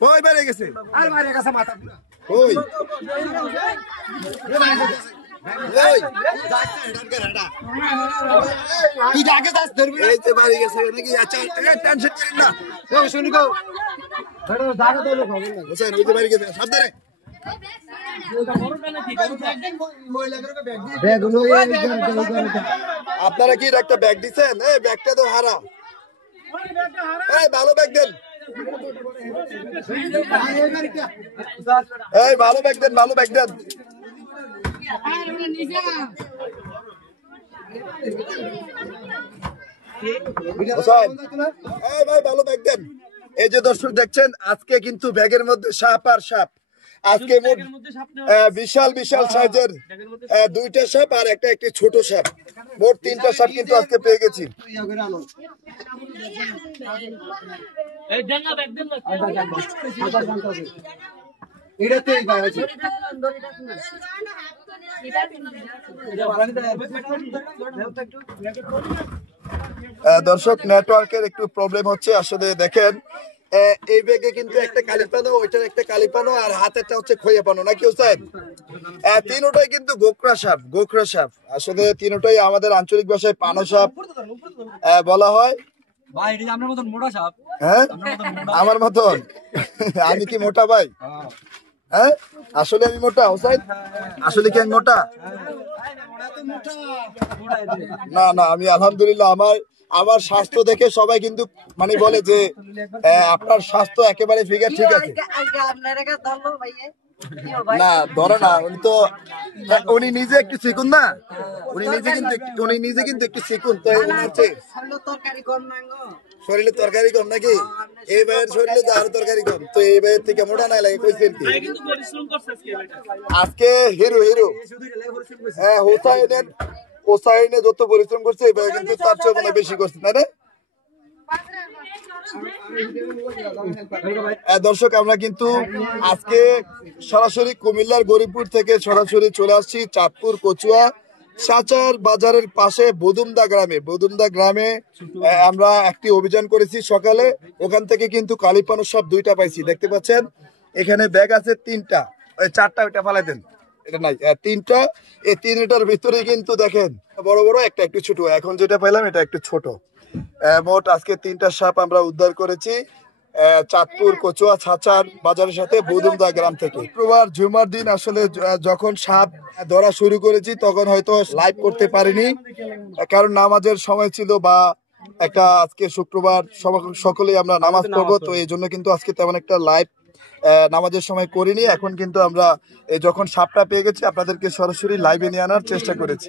কই বেড়ে গেছে ওই তুই আগে যাস ধরবি এই যে বাড়ি গেছে নাকি আচ্ছা টেনশন করেন না ও শুনি গো ধরো জায়গা তো লোক হবে না ওই যে বাড়ি গেছে সাবধানে আপনারা কি একটা ব্যাগ দিচ্ছেন এই ব্যাগটা তো হারা এই ভালো ব্যাগ দেন এই ভালো ব্যাগ দেন ভালো ব্যাগ দেন ভাই ভালো ব্যাগ দেন এই যে দর্শক দেখছেন আজকে কিন্তু ব্যাগের মধ্যে সাপ আর সাপ আজকে বিশাল বিশাল সাইজের দুইটা সাপ আর একটা একটি ছোট সাপ মোট তিনটা সাপ কিন্তু আজকে পেয়ে গেছি দর্শক নেটওয়ার্কের একটু প্রবলেম হচ্ছে আসলে দেখেন এই ব্যাগে কিন্তু একটা কালিপানো ওইটার একটা কালিপানো আর হাতেরটা হচ্ছে খইয়া পানো নাকি হোসেন তিনটাই কিন্তু গোখরা সাপ আসলে তিনটাই আমাদের আঞ্চলিক ভাষায় পানো সাপ বলা হয় হ্যাঁ আমার মতন আমি কি মোটা ভাই হ্যাঁ আসলে আমি মোটা হোসেন আসলে কি আমি মোটা না না আমি আলহামদুলিল্লাহ আমার স্বাস্থ্য দেখে সবাই কিন্তু মানে বলে যে আপনার স্বাস্থ্য একেবারে ফিগার ঠিক আছে না ধরো না উনি নিজে একটু শিখুন না উনি নিজে কিন্তু একটু শিখুন তো শরীরে তরকারি কম নাকি এই ভাইয়ের শরীরে তো আরো তরকারি কম তো এই ভাইয়ের থেকে মোটা না লাগে কইছেন কি আজকে হিরো হ্যাঁ হোসাইনে যত পরিশ্রম করছে এই ভাই কিন্তু তার চেয়ে মনে বেশি করছে না রে দর্শক আমরা কিন্তু আজকে সরাসরি কুমিল্লার গরিবপুর থেকে সরাসরি চলে আসছি চাঁদপুর কচুয়া সাচার বাজারের পাশে বদুমদা গ্রামে আমরা একটি অভিযান করেছি সকালে ওখান থেকে কিন্তু কালিপানো সব দুইটা পাইছি দেখতে পাচ্ছেন এখানে ব্যাগ আছে চারটা ওইটা ফালাই দেন এটা নাই তিনটা এই তিনটার ভিতরে কিন্তু দেখেন বড় বড় একটা একটু ছোট এখন যেটা পাইলাম এটা একটু ছোট মোট আজকে তিনটা সাপ আমরা উদ্ধার করেছি চাঁদপুর কচুয়া ছাচার বাজারের সাথে বদুমদা গ্রাম থেকে শুক্রবার জুমার দিন আসলে যখন সাপ ধরা শুরু করেছি তখন হয়তো লাইভ করতে পারিনি কারণ নামাজের সময় ছিল বা একটা আজকে শুক্রবার সকলেই আমরা নামাজ পড়বো তো এই জন্য কিন্তু আজকে তেমন একটা লাইভ নামাজের সময় করিনি এখন কিন্তু আমরা যখন সাপটা পেয়ে গেছি আপনাদেরকে সরাসরি লাইভে নিয়ে আনার চেষ্টা করেছি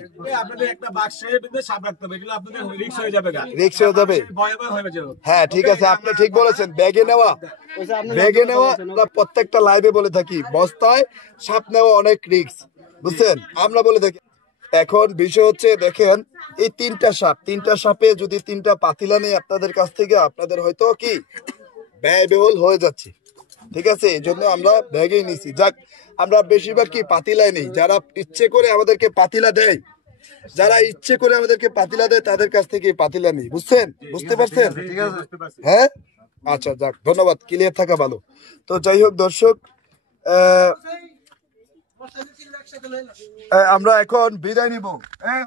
হ্যাঁ ঠিক আছে আপনি ঠিক বলেছেন ব্যাগে নেওয়া আমরা প্রত্যেকটা লাইভে বলে থাকি বস্তায় সাপ নেওয়া অনেক রিস্ক বুঝছেন আমরা বলে থাকি এখন বিষয় হচ্ছে দেখেন এই তিনটা সাপে যদি তিনটা পাতিলা নেই আপনাদের কাছ থেকে আপনাদের হয়তো কি ব্যয়বহুল হয়ে যাচ্ছে ঠিক আছে এই জন্য আমরা ব্যাগেই নিছি যাক আমরা বেশিরভাগ কি পাতিলাই নেই যারা ইচ্ছে করে আমাদেরকে পাতিলা দেয় তাদের কাছ থেকে পাতিলা নেই বুঝতে পারছেন হ্যাঁ আচ্ছা যাক ধন্যবাদ ক্লিয়ার থাকা ভালো তো যাই হোক দর্শক আমরা এখন বিদায় নিব